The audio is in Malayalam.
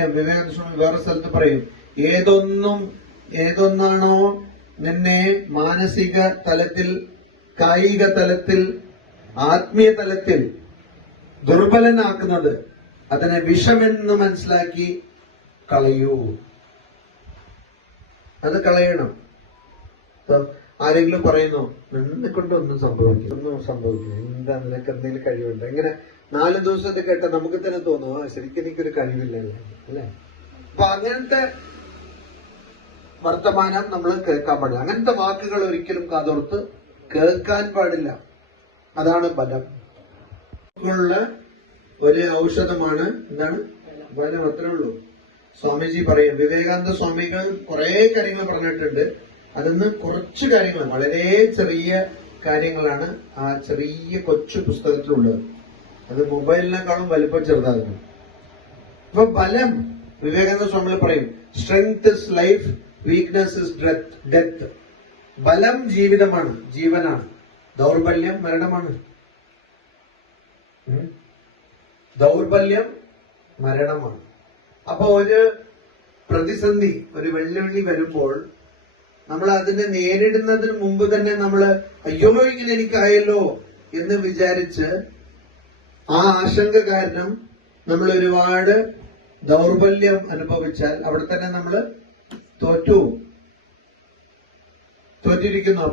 ദൗർബല്യം. വിവേകാനന്ദ സ്വാമി വേറെ സ്ഥലത്ത് പറയും, ഏതൊന്നാണോ നിന്നെ മാനസിക തലത്തിൽ, കായിക തലത്തിൽ, ആത്മീയ തലത്തിൽ ദുർബലനാക്കുന്നത് അതിനെ വിഷമെന്ന് മനസ്സിലാക്കി കളയൂ. അത് കളയണം. ആരെങ്കിലും പറയുന്നു, നിന്നെ കൊണ്ട് ഒന്നും സംഭവിക്കും, എന്താ നിനക്ക് എന്തെങ്കിലും കഴിവുണ്ട്? ഇങ്ങനെ 4 ദിവസത്തെ കേട്ട നമുക്ക് തന്നെ തോന്നും, ശരിക്കും എനിക്കൊരു കഴിവില്ലല്ലേ, അല്ലെ? അപ്പൊ അങ്ങനത്തെ വർത്തമാനം നമ്മൾ കേൾക്കാൻ പാടില്ല. അങ്ങനത്തെ വാക്കുകൾ ഒരിക്കലും കാതോർത്ത് കേൾക്കാൻ പാടില്ല. അതാണ് ബലം. ഒരു ഔഷധമാണ് എന്താണ് ബലം. അത്രേ ഉള്ളൂ. സ്വാമിജി പറയും, വിവേകാനന്ദ സ്വാമികൾ കുറെ കാര്യങ്ങൾ പറഞ്ഞിട്ടുണ്ട്. അതിന്ന് കുറച്ച് കാര്യങ്ങൾ, വളരെ ചെറിയ കാര്യങ്ങളാണ് ആ ചെറിയ കൊച്ചു പുസ്തകത്തിലുള്ളത്. അത് മൊബൈലിനേക്കാളും വലിപ്പം ചെറുതാകുന്നു. അപ്പൊ ബലം, വിവേകാനന്ദ സ്വാമികൾ പറയും, strength is life, weakness is death. ബലം ജീവിതമാണ്, ജീവനാണ്. ദൗർബല്യം മരണമാണ്. ദൗർബല്യം മരണമാണ്. അപ്പൊ ഒരു പ്രതിസന്ധി, ഒരു വെല്ലുവിളി വരുമ്പോൾ നമ്മൾ അതിനെ നേരിടുന്നതിന് മുമ്പ് തന്നെ നമ്മൾ അയ്യോ ഇങ്ങനെ എനിക്കായല്ലോ എന്ന് വിചാരിച്ച് ആ ആശങ്ക കാരണം നമ്മൾ ഒരുപാട് ദൗർബല്യം അനുഭവിച്ചാൽ അവിടെ തന്നെ നമ്മൾ തോറ്റിരിക്കുന്നു.